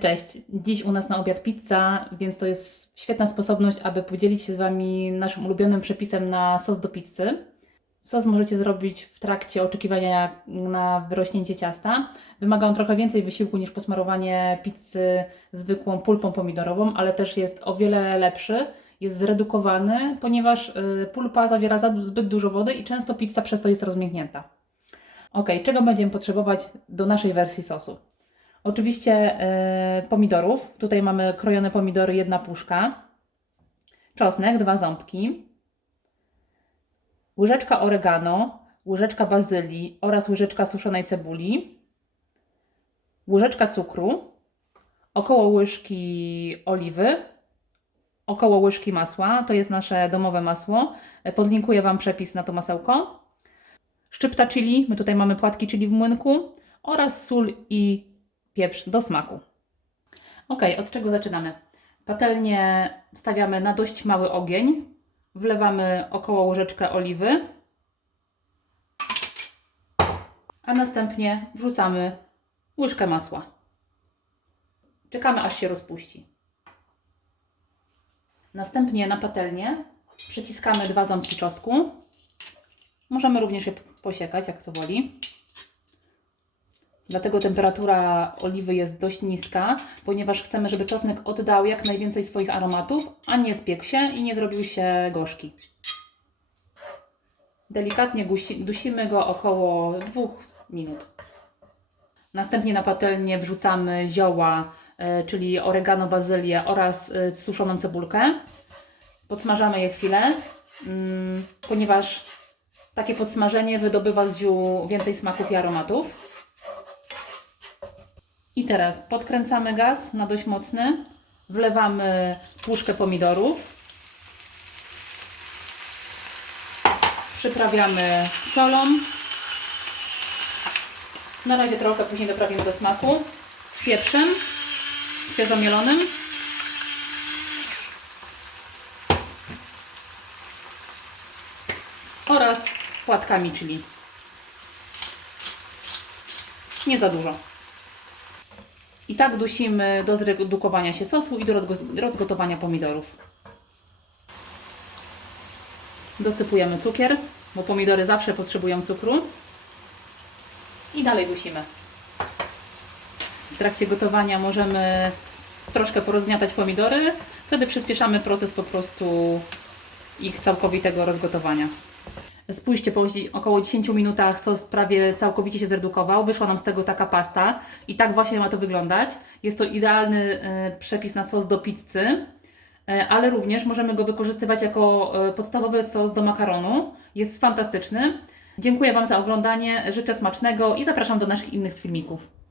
Cześć, dziś u nas na obiad pizza, więc to jest świetna sposobność, aby podzielić się z Wami naszym ulubionym przepisem na sos do pizzy. Sos możecie zrobić w trakcie oczekiwania na wyrośnięcie ciasta. Wymaga on trochę więcej wysiłku niż posmarowanie pizzy zwykłą pulpą pomidorową, ale też jest o wiele lepszy. Jest zredukowany, ponieważ pulpa zawiera zbyt dużo wody i często pizza przez to jest rozmięknięta. Ok, czego będziemy potrzebować do naszej wersji sosu? Oczywiście pomidorów. Tutaj mamy krojone pomidory, jedna puszka. Czosnek, 2 ząbki. Łyżeczka oregano, łyżeczka bazylii oraz łyżeczka suszonej cebuli. Łyżeczka cukru. Około łyżki oliwy. Około łyżki masła. To jest nasze domowe masło. Podlinkuję Wam przepis na to masełko. Szczypta chili. My tutaj mamy płatki chili w młynku. Oraz sól i pieprz do smaku. Ok, od czego zaczynamy? Patelnię stawiamy na dość mały ogień. Wlewamy około łyżeczkę oliwy. A następnie wrzucamy łyżkę masła. Czekamy, aż się rozpuści. Następnie na patelnię przyciskamy 2 ząbki czosnku. Możemy również je posiekać, jak to woli. Dlatego temperatura oliwy jest dość niska, ponieważ chcemy, żeby czosnek oddał jak najwięcej swoich aromatów, a nie zpiekł się i nie zrobił się gorzki. Delikatnie dusimy go około 2 minut. Następnie na patelnię wrzucamy zioła, czyli oregano, bazylię oraz suszoną cebulkę. Podsmażamy je chwilę, ponieważ takie podsmażenie wydobywa z ziół więcej smaków i aromatów. I teraz podkręcamy gaz na dość mocny, wlewamy puszkę pomidorów, przyprawiamy solą, na razie trochę, później doprawimy do smaku, pieprzem świeżo mielonym oraz płatkami chili. Nie za dużo. I tak dusimy do zredukowania się sosu i do rozgotowania pomidorów. Dosypujemy cukier, bo pomidory zawsze potrzebują cukru. I dalej dusimy. W trakcie gotowania możemy troszkę porozgniatać pomidory. Wtedy przyspieszamy proces po prostu ich całkowitego rozgotowania. Spójrzcie, po około 10 minutach sos prawie całkowicie się zredukował. Wyszła nam z tego taka pasta i tak właśnie ma to wyglądać. Jest to idealny przepis na sos do pizzy, ale również możemy go wykorzystywać jako podstawowy sos do makaronu. Jest fantastyczny. Dziękuję Wam za oglądanie, życzę smacznego i zapraszam do naszych innych filmików.